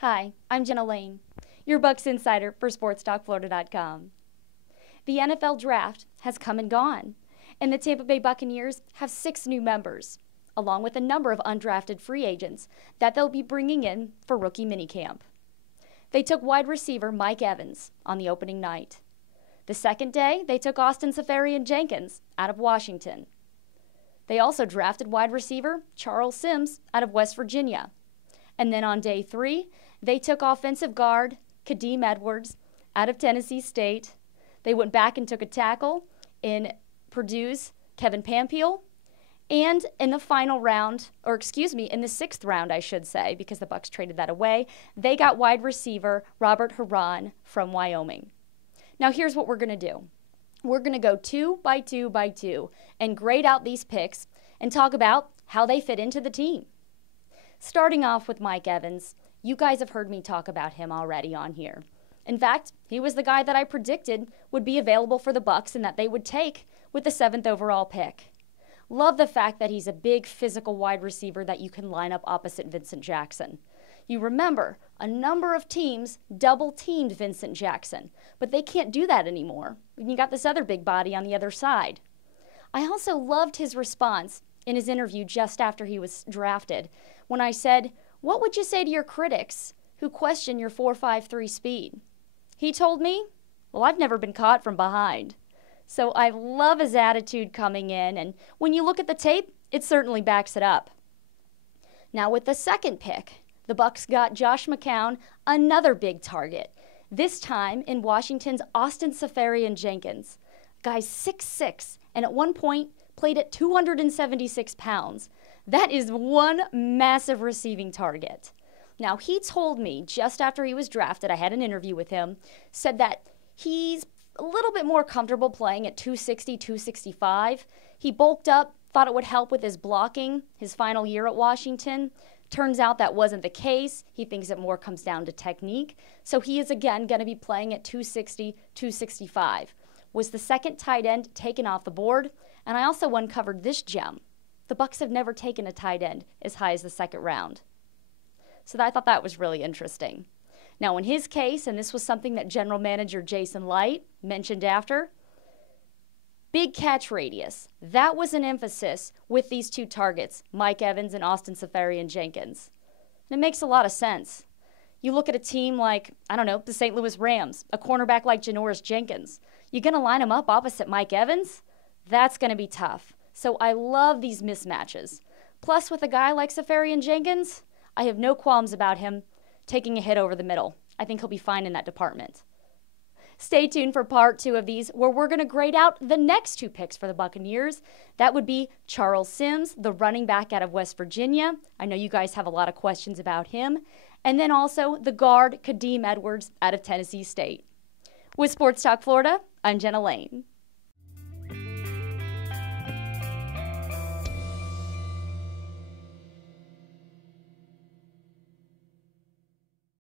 Hi, I'm Jenna Lane, your Bucs insider for SportsTalkFlorida.com. The NFL Draft has come and gone, and the Tampa Bay Buccaneers have 6 new members, along with a number of undrafted free agents that they'll be bringing in for rookie minicamp. They took wide receiver Mike Evans on the opening night. The second day, they took Seferian-Jenkins out of Washington. They also drafted wide receiver Charles Sims out of West Virginia. And then on day 3, they took offensive guard Kadeem Edwards out of Tennessee State. They went back and took a tackle in Purdue's Kevin Pamphile. And in the final round, in the 6th round, I should say, because the Bucs traded that away, they got wide receiver Robert Huron from Wyoming. Now here's what we're going to do. We're going to go 2 by 2 by 2 and grade out these picks and talk about how they fit into the team. Starting off with Mike Evans, you guys have heard me talk about him already on here. In fact, he was the guy that I predicted would be available for the Bucs and that they would take with the 7th overall pick. Love the fact that he's a big physical wide receiver that you can line up opposite Vincent Jackson. You remember, a number of teams double-teamed Vincent Jackson, but they can't do that anymore. You got this other big body on the other side. I also loved his response in his interview just after he was drafted when I said, "What would you say to your critics who question your 4.53 speed?" He told me, "Well, I've never been caught from behind." So I love his attitude coming in, and when you look at the tape, it certainly backs it up. Now with the 2nd pick, the Bucs got Josh McCown, another big target, this time in Washington's Seferian-Jenkins. Guy's 6'6", and at one point played at 276 pounds. That is one massive receiving target. Now, he told me just after he was drafted, I had an interview with him, said that he's a little bit more comfortable playing at 260, 265. He bulked up, thought it would help with his blocking his final year at Washington. Turns out that wasn't the case. He thinks it more comes down to technique. So he is again going to be playing at 260, 265. Was the 2nd tight end taken off the board. And I also uncovered this gem. The Bucs have never taken a tight end as high as the 2nd round. So I thought that was really interesting. Now in his case, and this was something that general manager Jason Licht mentioned after, big catch radius. That was an emphasis with these 2 targets, Mike Evans and Seferian-Jenkins. And it makes a lot of sense. You look at a team like, the St. Louis Rams, a cornerback like Janoris Jenkins. You're going to line him up opposite Mike Evans? That's going to be tough. So I love these mismatches. Plus, with a guy like Seferian-Jenkins, I have no qualms about him taking a hit over the middle. I think he'll be fine in that department. Stay tuned for part 2 of these, where we're going to grade out the next 2 picks for the Buccaneers. That would be Charles Sims, the running back out of West Virginia. I know you guys have a lot of questions about him. And then also the guard Kadeem Edwards out of Tennessee State. With Sports Talk Florida, I'm Jenna Lane.